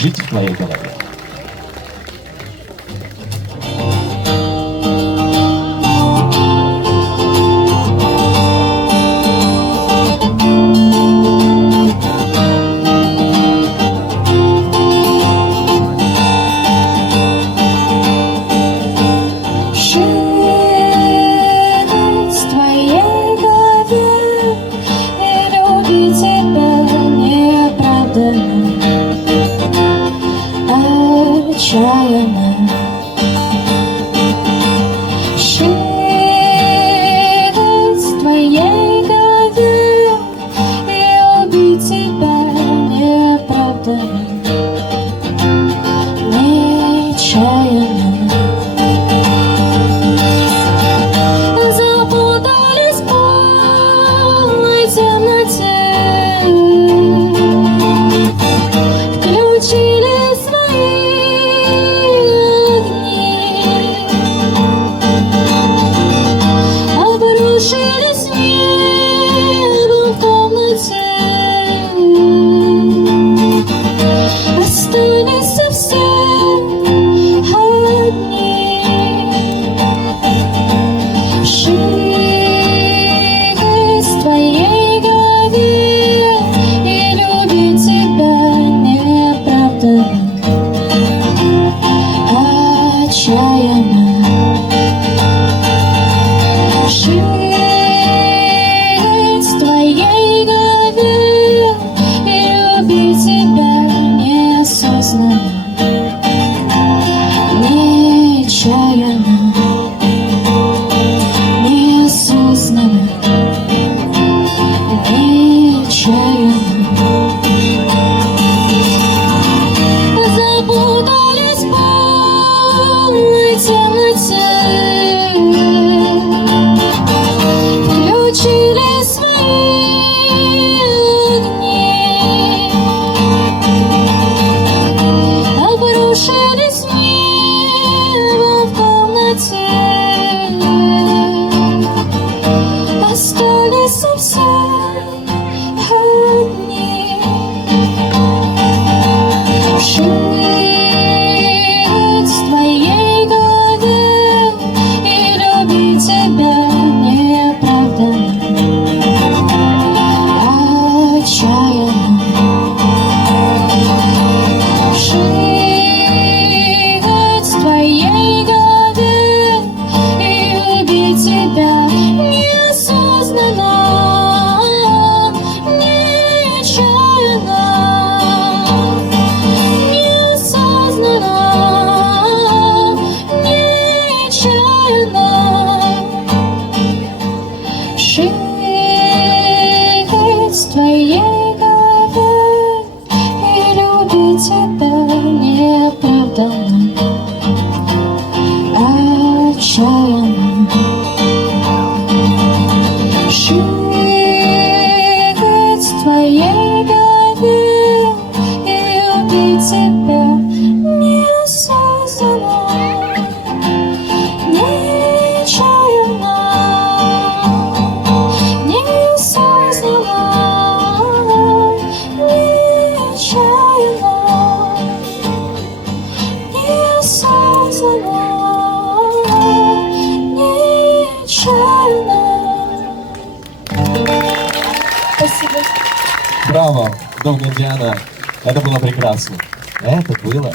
жить в твоей голове. Отчаянно жить в твоей голове и убить тебя неоправданно, нечаянно. Запутались в полной темноте, включили свои обрушились небом в комнате, остались совсем одни. Жить в твоей голове и любить тебя неоправданно, отчаянно. Жить в твоей голове и любить тебя неосознанно, нечаянно, неосознанно, нечаянно. Запутались в полной темноте, включили свои огни, обрушились небом в комнате, остались совсем одни. Жить в твоей голове и любить тебя неоправданно, отчаянно. Жить в твоей голове и любить тебя неосознанно, нечаянно, неосознанно, нечаянно. Жить в твоей голове и любить тебя неоправданно, отчаянно. Жить в твоей голове и любить тебя неосознанно, нечаянно, неосознанно, нечаянно, неосознанно, нечаянно. Спасибо. Браво, Дом Индиана. Это было прекрасно. Это было